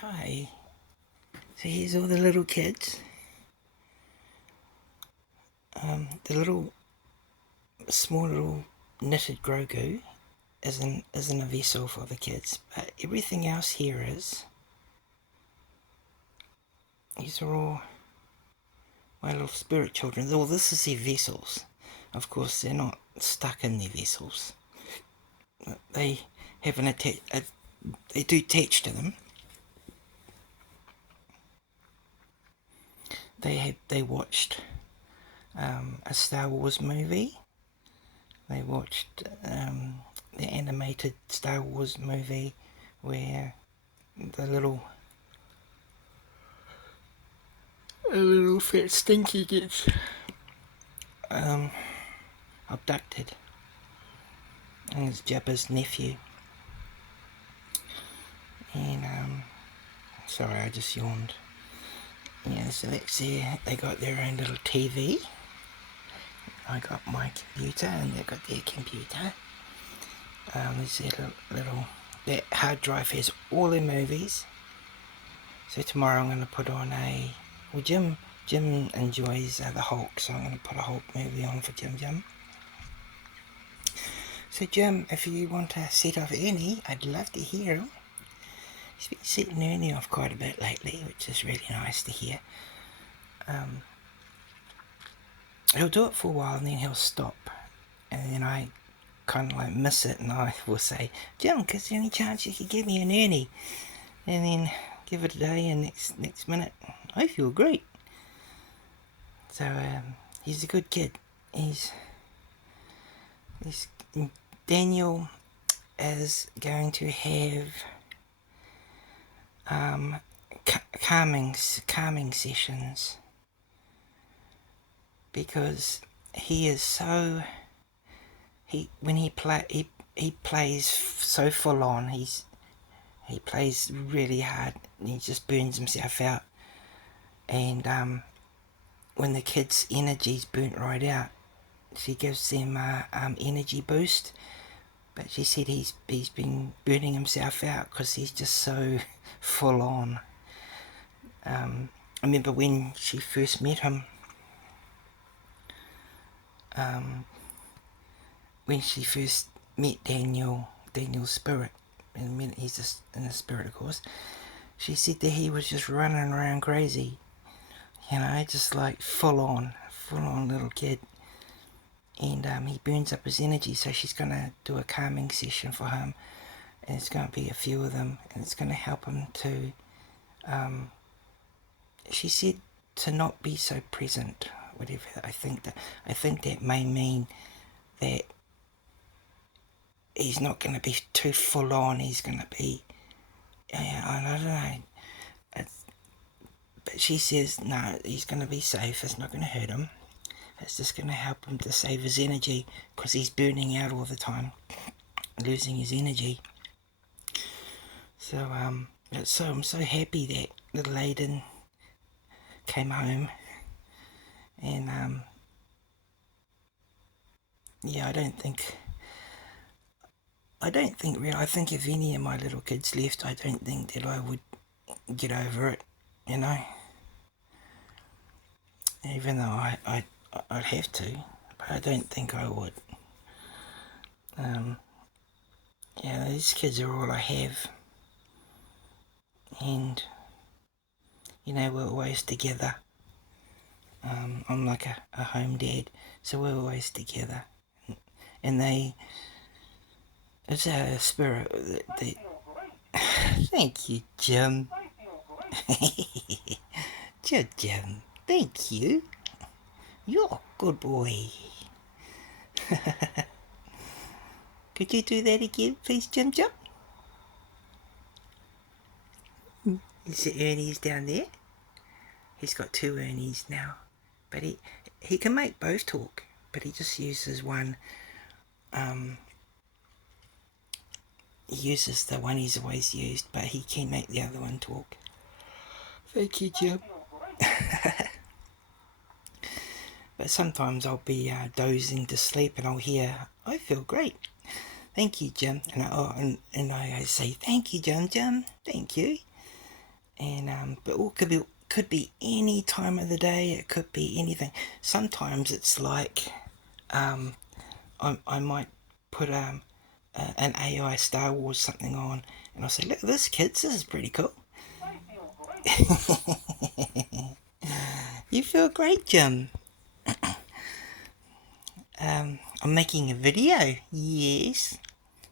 Hi. So here's all the little kids. The little, small little knitted Grogu isn't a vessel for the kids, but everything else here is. These are all my little spirit children. Well, this is their vessels. Of course, they're not stuck in their vessels. They have they do attach to them. They watched a Star Wars movie. They watched the animated Star Wars movie where the little fat stinky gets abducted, and it's Jabba's nephew. And sorry, I just yawned. Yeah, so that's there. They got their own little TV. I got my computer, and they got their computer. There's their little that hard drive has all their movies. So tomorrow I'm going to put on Jim enjoys the Hulk, so I'm going to put a Hulk movie on for Jim. So Jim, if you want to set off Ernie, I'd love to hear him. He's been setting Ernie off quite a bit lately, which is really nice to hear. He'll do it for a while and then he'll stop, and then I kind of like miss it, and I will say, Jim, is there any chance you could give me an Ernie? And then give it a day, and next minute I feel great. So he's a good kid. He's Daniel is going to have calming sessions, because he is so when he plays so full on. He plays really hard and he just burns himself out, and when the kids' energy's burnt right out, she gives them energy boost. But she said he's been burning himself out because he's just so full on. I remember when she first met him, when she first met Daniel's spirit, and he's just in the spirit, of course, she said that he was just running around crazy, just like full on little kid. And he burns up his energy, so she's going to do a calming session for him, and it's going to be a few of them, and it's going to help him to, she said, to not be so present, whatever. I think that may mean that he's not going to be too full on. He's going to be, I don't know. But she says, no, he's going to be safe. It's not going to hurt him. It's just going to help him to save his energy, because he's burning out all the time, losing his energy. So I'm so happy that little Aiden came home, and I think if any of my little kids left, I don't think that I would get over it, even though I'd have to, but I don't think I would. These kids are all I have, and we're always together. I'm like a home dad, so we're always together, and it's a spirit that thank you, Jim. Jim, thank you. You're a good boy. Could you do that again, please, Jim? Is the Ernie's down there? He's got two Ernies now, but he can make both talk, but he just uses one. He uses the one he's always used, but he can make the other one talk. Thank you, Jim. But sometimes I'll be dozing to sleep, and I'll hear, I feel great. Thank you, Jim. And I say, thank you, Jim. Thank you. And but all could be any time of the day. It could be anything. Sometimes it's like I might put an AI Star Wars something on, and I'll say, "Look at this, kids. This is pretty cool." You feel great, Jim. I'm making a video. Yes.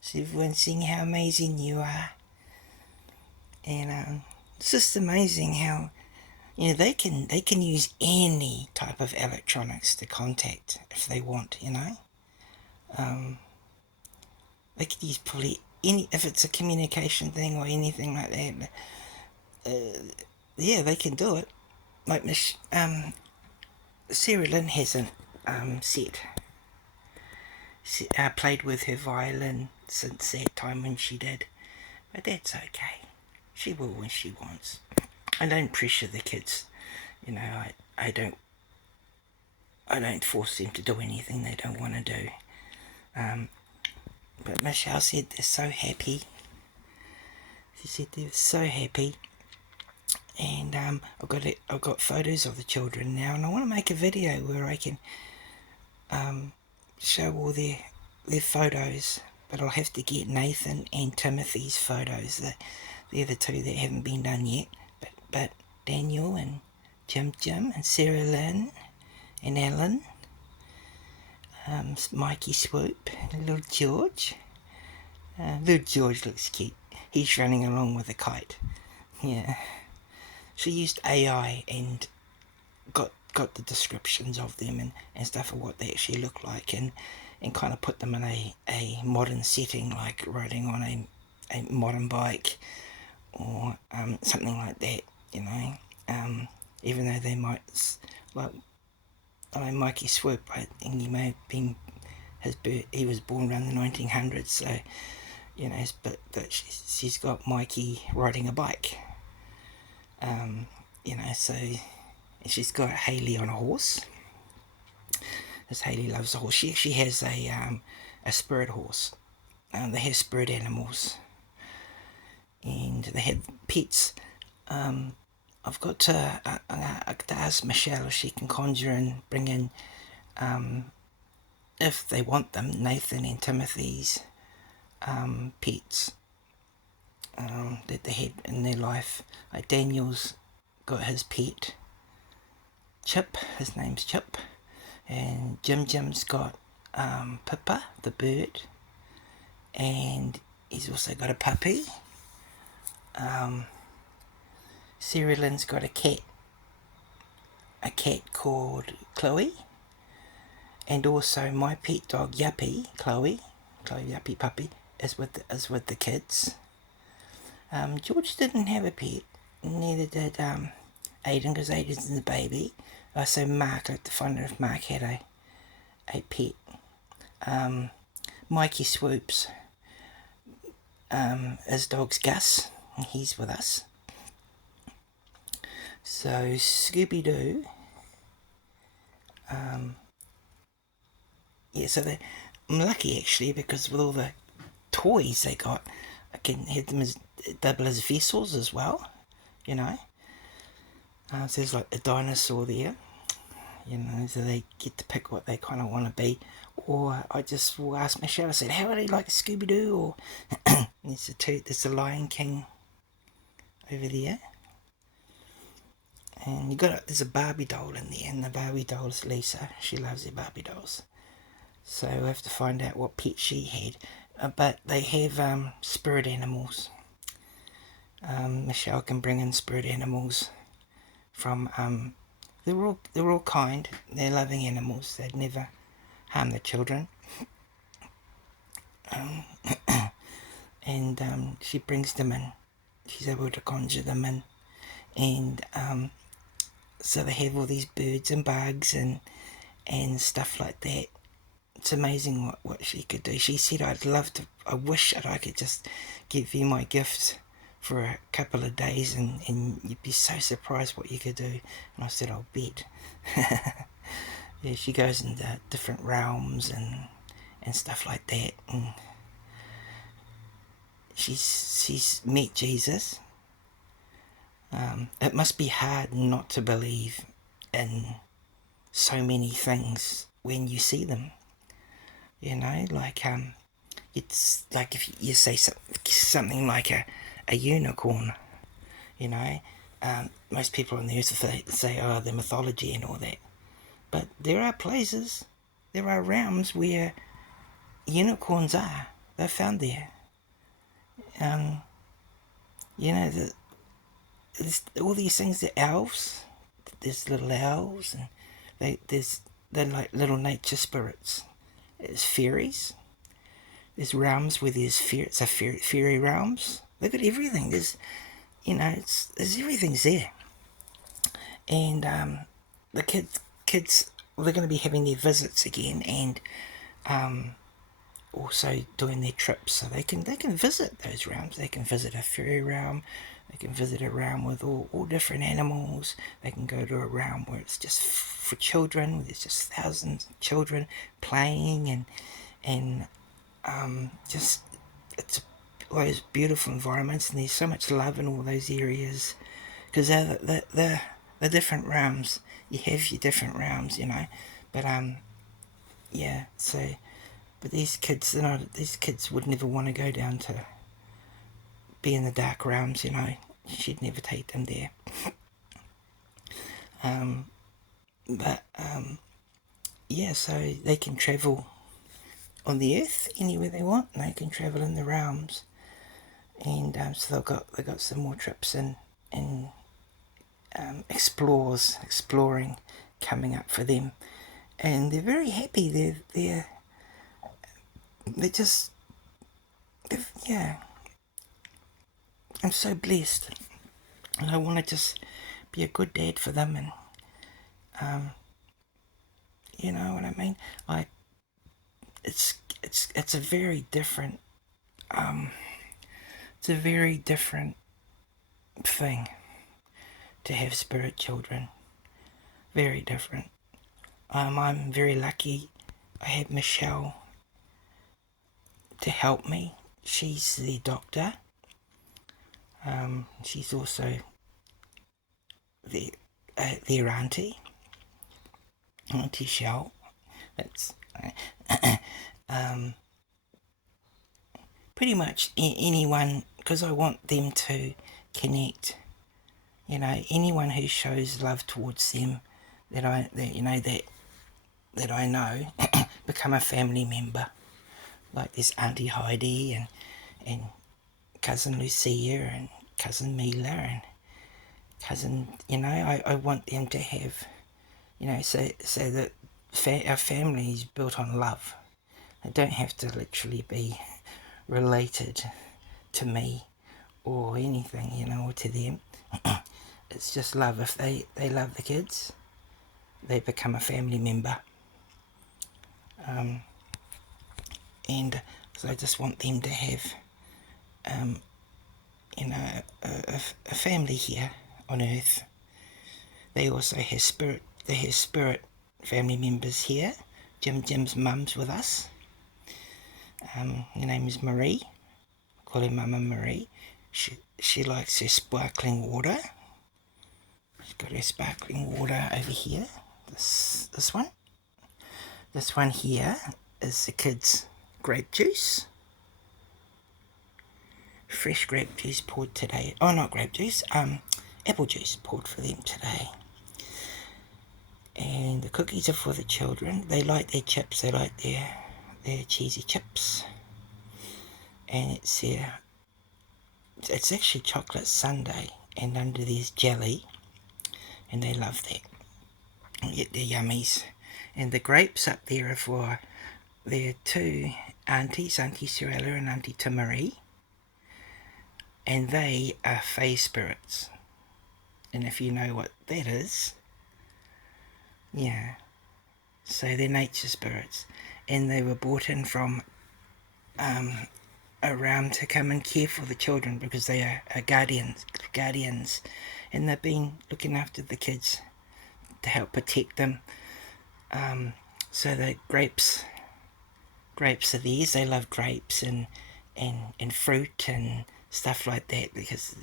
So everyone's seeing how amazing you are. And it's just amazing how they can use any type of electronics to contact if they want. They could use probably any, if it's a communication thing or anything like that. Yeah, they can do it. Like Sarah Lynn hasn't played with her violin since that time when she did, but that's okay. She will when she wants. I don't pressure the kids. I don't force them to do anything they don't want to do. But Michelle said they're so happy. She said they're so happy. And I've got photos of the children now, and I want to make a video where I can show all their photos. But I'll have to get Nathan and Timothy's photos. They're the two that haven't been done yet. But Daniel and Jim and Sarah Lynn and Alan, Mikey Swoop, and little George. Little George looks cute. He's running along with a kite. Yeah. She used AI and got the descriptions of them and stuff of what they actually look like, and kind of put them in a modern setting, like riding on a modern bike or something like that, even though they might, like, Mikey Swoop, I think he may have been, he was born around the 1900s, so, but she's got Mikey riding a bike, so, and she's got Haley on a horse, because Haley loves a horse. She actually has a spirit horse. They have spirit animals, and they have pets. I've got to ask Michelle if she can conjure and bring in, if they want them, Nathan and Timothy's pets that they had in their life. Like Daniel's got his pet, Chip. His name's Chip. And Jim's got Pippa, the bird, and he's also got a puppy. Sarah Lynn's got a cat called Chloe, and also my pet dog Yuppie, Chloe Yuppie puppy, is with the kids. George didn't have a pet, neither did Aiden, because Aiden's the baby. So Mark, I'd like to find out if Mark had a pet. Mikey Swoops, his dog's Gus, and he's with us. So Scooby-Doo, yeah, so I'm lucky actually, because with all the toys they got, I can have them as double as vessels as well, so there's like a dinosaur there, so they get to pick what they kind of want to be. Or I just will ask Michelle, I said, how would you like a Scooby-Doo? Or there's the Lion King over there. And there's a Barbie doll in there, and the Barbie doll's Lisa. She loves her Barbie dolls. So we'll have to find out what pet she had. But they have spirit animals. Michelle can bring in spirit animals from they're all kind. They're loving animals. They'd never harm the children. And she brings them in. She's able to conjure them in, and so they have all these birds and bugs and stuff like that. It's amazing what she could do. She said, I wish that I could just give you my gift for a couple of days and you'd be so surprised what you could do. And I said, I'll bet. Yeah, she goes into different realms and stuff like that. And she's met Jesus. It must be hard not to believe in so many things when you see them. Like it's like if you say something like a unicorn. You know, most people on the earth say, "Oh, the mythology and all that," but there are places, there are realms where unicorns are. They're found there. Um, you know, there's all these things. The elves, there's little elves, and they're like little nature spirits. There's fairies. There's realms where it's a fairy realms. They've got everything. There's everything's there. And the kids, well, they're going to be having their visits again, and also doing their trips, so they can visit those realms. They can visit a fairy realm. They can visit a realm with all different animals. They can go to a realm where it's just for children. Where there's just thousands of children playing, and just it's all those beautiful environments, and there's so much love in all those areas because they're different realms. You have your different realms, but yeah. So, but these kids would never want to go down to be in the dark realms. She'd never take them there. But yeah, so they can travel on the earth anywhere they want, and they can travel in the realms, and so they got some more trips and exploring coming up for them, and they're very happy. They're just yeah. I'm so blessed, and I want to just be a good dad for them, and you know what I mean. I it's a very different it's a very different thing to have spirit children. Very different. I'm very lucky. I have Michelle to help me. She's the doctor. She's also their auntie, Auntie Shell. That's pretty much anyone, because I want them to connect. Anyone who shows love towards them that I know become a family member. Like this Auntie Heidi and cousin Lucia and cousin Mila and cousin. I want them to have, so that our family is built on love. They don't have to literally be related to me or anything, or to them. It's just love. If they love the kids, they become a family member. And so I just want them to have, a family here on earth. They also have spirit. They have spirit family members here. Jim's mum's with us. Her name is Marie. Call her Mama Marie. She likes her sparkling water. She's got her sparkling water over here. This one. This one here is the kids' grape juice. Fresh grape juice poured today. Oh, not grape juice. Apple juice poured for them today. And the cookies are for the children. They like their chips. They like their cheesy chips. And it's actually chocolate sundae, and under there's jelly, and they love that. They're yummies. And the grapes up there are for their two aunties, Auntie Sorella and Auntie Tamarie, and they are fae spirits. And if you know what that is, yeah, so they're nature spirits, and they were brought in from around to come and care for the children because they are guardians, and they've been looking after the kids to help protect them. So the grapes are theirs. They love grapes and fruit and stuff like that because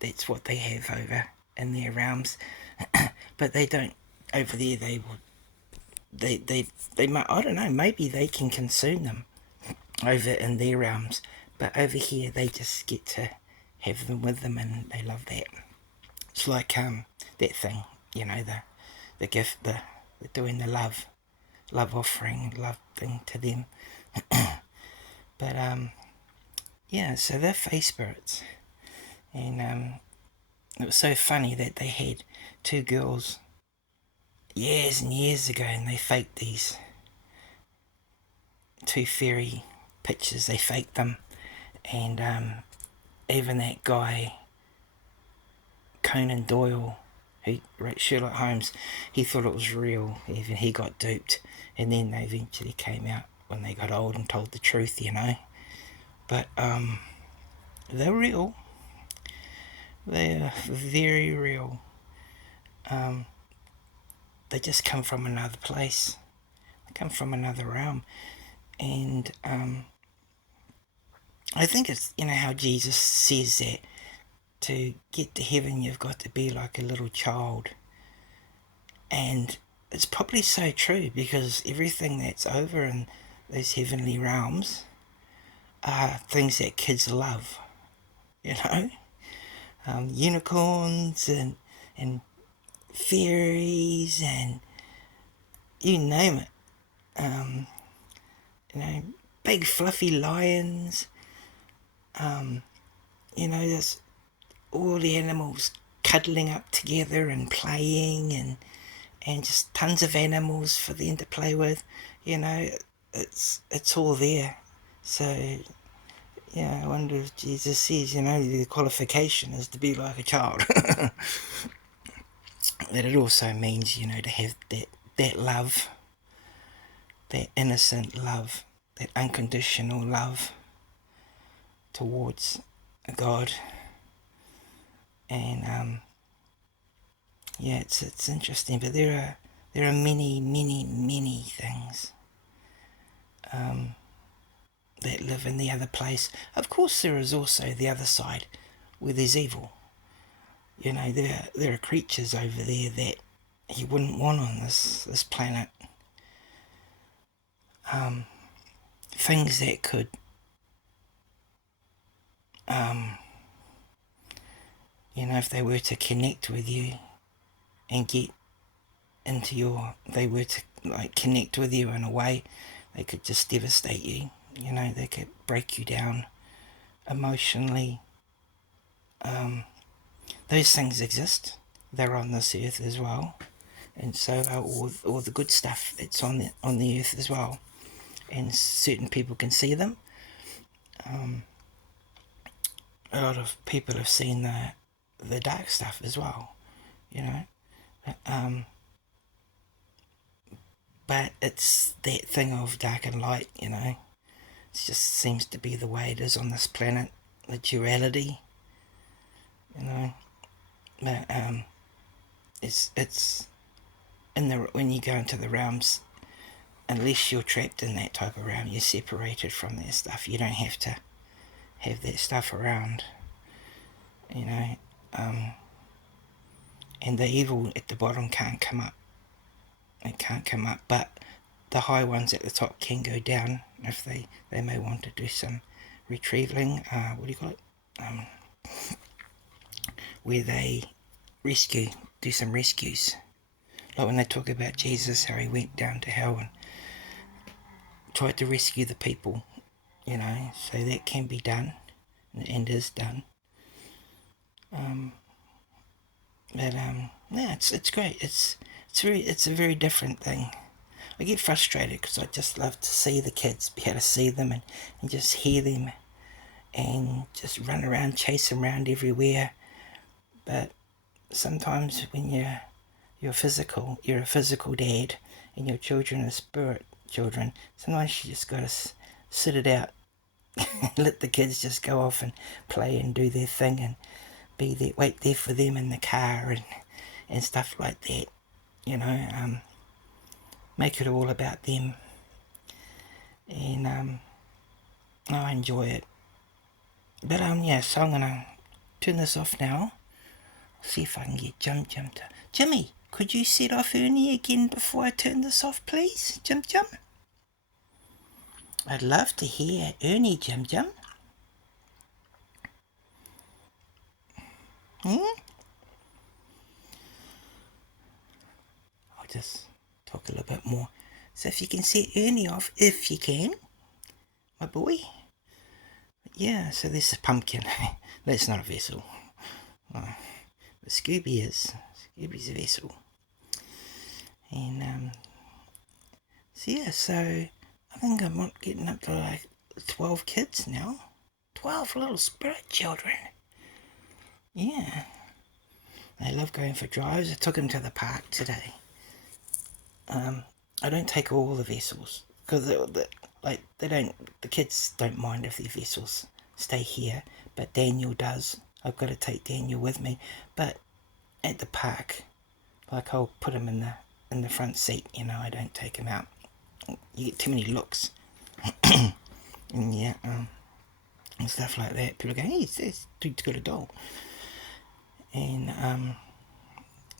that's what they have over in their realms. But they don't over there. They might, I don't know, maybe they can consume them over in their realms, but over here they just get to have them with them, and they love that. It's like that thing, the gift, the doing the love offering, love thing to them. But yeah, so they're face spirits, and it was so funny that they had two girls years and years ago, and they faked these two fairy pictures. They faked them, and even that guy Conan Doyle, who wrote Sherlock Holmes, he thought it was real. Even he got duped, and then they eventually came out when they got old and told the truth, But they're real. They're very real. They just come from another place. They come from another realm, and I think it's how Jesus says that to get to heaven you've got to be like a little child, and it's probably so true, because everything that's over in those heavenly realms are things that kids love, unicorns and fairies and you name it. Big fluffy lions. There's all the animals cuddling up together and playing, and just tons of animals for them to play with. It's all there. So yeah, I wonder if Jesus says, the qualification is to be like a child. That it also means, to have that love, that innocent love, that unconditional love towards God. And yeah, it's interesting, but there are many, many, many things that live in the other place. Of course, there is also the other side, where there's evil. There are creatures over there that you wouldn't want on this planet. Things that could if they were to connect with you and get into they were to connect with you in a way, they could just devastate you. They could break you down emotionally. Those things exist. They're on this earth as well, and so are all the good stuff that's on the earth as well. And certain people can see them. A lot of people have seen the dark stuff as well, but it's that thing of dark and light. It just seems to be the way it is on this planet, the duality. But it's when you go into the realms, unless you're trapped in that type of realm, you're separated from that stuff. You don't have to have that stuff around, and the evil at the bottom can't come up. It can't come up, but the high ones at the top can go down if they may want to do some retrievaling. What do you call it? Where they do some rescues. Like when they talk about Jesus, how he went down to hell and tried to rescue the people, so that can be done and is done. But yeah, it's great. It's a very different thing. I get frustrated because I just love to see the kids, be able to see them and just hear them and just run around, chase them around everywhere. But sometimes when you're a physical dad and your children are spirit children, sometimes you just gotta sit it out and let the kids just go off and play and do their thing and be there, wait there for them in the car and stuff like that. Make it all about them, and I enjoy it. But yeah, so I'm gonna turn this off now. See if I can get Jum to... Jimmy, could you set off Ernie again before I turn this off, please? Jum. I'd love to hear Ernie, Jum. Hmm? I'll just talk a little bit more. So if you can set Ernie off, if you can, my boy. Yeah, so there's a pumpkin. That's not a vessel. Oh, but Scooby is. Scooby's a vessel. And, so I think I'm getting up to like 12 kids now. 12 little spirit children. Yeah. They love going for drives. I took them to the park today. I don't take all the vessels because the kids don't mind if their vessels stay here, but Daniel does. I've got to take Daniel with me, but at the park, like I'll put him in the front seat. I don't take him out. You get too many looks, and and stuff like that. People go, "Hey, this dude's got a doll," and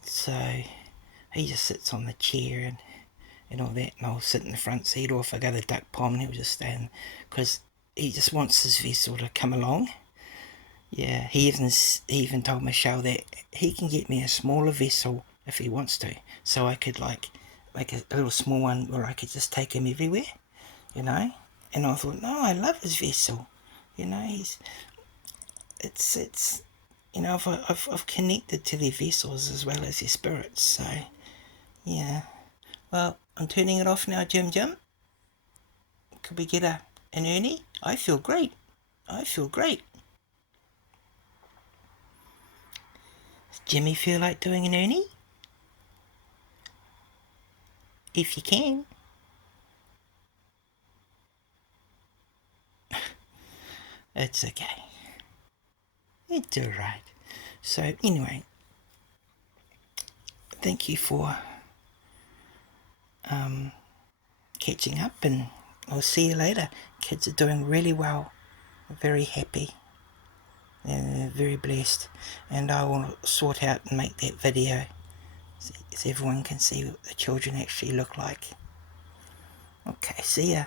so he just sits on the chair and all that, and I'll sit in the front seat, or if I go to the duck pond, he'll just stand, because he just wants his vessel to come along. Yeah, he even told Michelle that he can get me a smaller vessel if he wants to, so I could like make a little small one where I could just take him everywhere, And I thought, no, I love his vessel. It's I've connected to their vessels as well as their spirits. So yeah. Well, I'm turning it off now, Jim. Could we get an Ernie? I feel great. Does Jimmy feel like doing an Ernie? If you can. It's okay. It's alright. So anyway, thank you for catching up, and I'll see you later. Kids are doing really well. Very happy. They're very blessed. And I will sort out and make that video so everyone can see what the children actually look like. Okay, see ya.